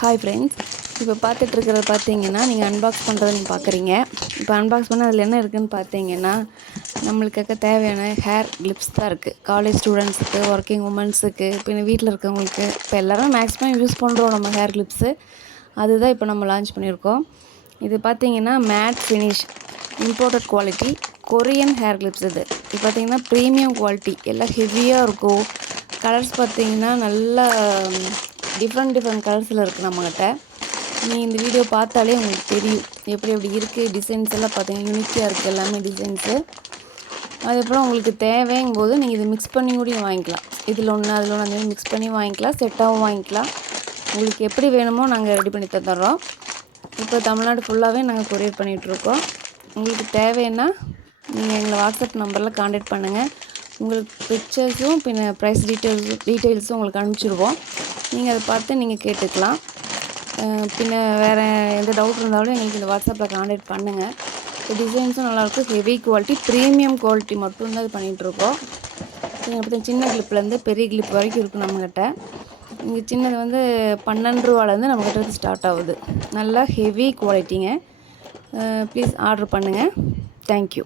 Hi friends, இப்போ பார்த்துட்ருக்கிறது பார்த்தீங்கன்னா, நீங்கள் அன்பாக்ஸ் பண்ணுறத நீங்கள் பார்க்குறீங்க. இப்போ அன்பாக்ஸ் பண்ணால் அதில் என்ன இருக்குதுன்னு பார்த்தீங்கன்னா, நம்மளுக்கு தேவையான ஹேர் கிளிப்ஸ் தான் இருக்குது. காலேஜ் ஸ்டூடெண்ட்ஸுக்கு, ஒர்க்கிங் உமன்ஸுக்கு, பின்ன வீட்டில் இருக்கவங்களுக்கு, இப்போ எல்லாரும் மேக்ஸிமம் யூஸ் பண்ணுறோம் நம்ம ஹேர் கிளிப்ஸு. அதுதான் இப்போ நம்ம லான்ச் பண்ணியிருக்கோம். இது பார்த்தீங்கன்னா matte finish imported quality Korean hair clips. இது பார்த்தீங்கன்னா ப்ரீமியம் குவாலிட்டி, எல்லாம் ஹெவியாக இருக்கும். கலர்ஸ் பார்த்தீங்கன்னா நல்லா டிஃப்ரெண்ட் கலர்ஸில் இருக்குது நம்மக்கிட்ட. நீங்கள் இந்த வீடியோ பார்த்தாலே உங்களுக்கு தெரியும் எப்படி எப்படி இருக்குது. டிசைன்ஸ் எல்லாம் பார்த்தீங்கன்னா யூனிக்காக இருக்குது எல்லாமே டிசைன்ஸு. அதுக்கப்புறம் உங்களுக்கு தேவைங்கும் போது நீங்கள் இதை மிக்ஸ் பண்ணி கூட வாங்கிக்கலாம். இதில் ஒன்று அதில் ஒன்று அந்த மாதிரி மிக்ஸ் பண்ணி வாங்கிக்கலாம், செட்டாகவும் வாங்கிக்கலாம். உங்களுக்கு எப்படி வேணுமோ நாங்கள் ரெடி பண்ணி தந்துடுறோம். இப்போ தமிழ்நாடு ஃபுல்லாகவே நாங்கள் கொரியர் பண்ணிகிட்ருக்கோம். உங்களுக்கு தேவைன்னா நீங்கள் எங்களை வாட்ஸ்அப் நம்பரில் கான்டாக்ட் பண்ணுங்கள். உங்களுக்கு பிக்சர்ஸும் பின்ன ப்ரைஸ் டீட்டெயில்ஸும் உங்களுக்கு அனுப்பிச்சிடுவோம். நீங்கள் அதை பார்த்து நீங்கள் கேட்டுக்கலாம். பின்ன வேறு எந்த டவுட் இருந்தாலும் எங்களுக்கு இந்த வாட்ஸ்அப்பில் கான்டாக்ட் பண்ணுங்கள். இப்போ டிசைன்ஸும் நல்லாயிருக்கும், ஹெவி குவாலிட்டி, ப்ரீமியம் குவாலிட்டி மட்டும்தான் இது பண்ணிகிட்ருக்கோம். இப்போ சின்ன கிளிப்லேருந்து பெரிய கிளிப் வரைக்கும் இருக்குது நம்மக்கிட்ட. இங்கே சின்னது வந்து 12 ரூபாலேருந்து நம்மக்கிட்ட ஸ்டார்ட் ஆகுது. நல்லா ஹெவி குவாலிட்டிங்க. ப்ளீஸ் ஆர்டர் பண்ணுங்கள். தேங்க்யூ.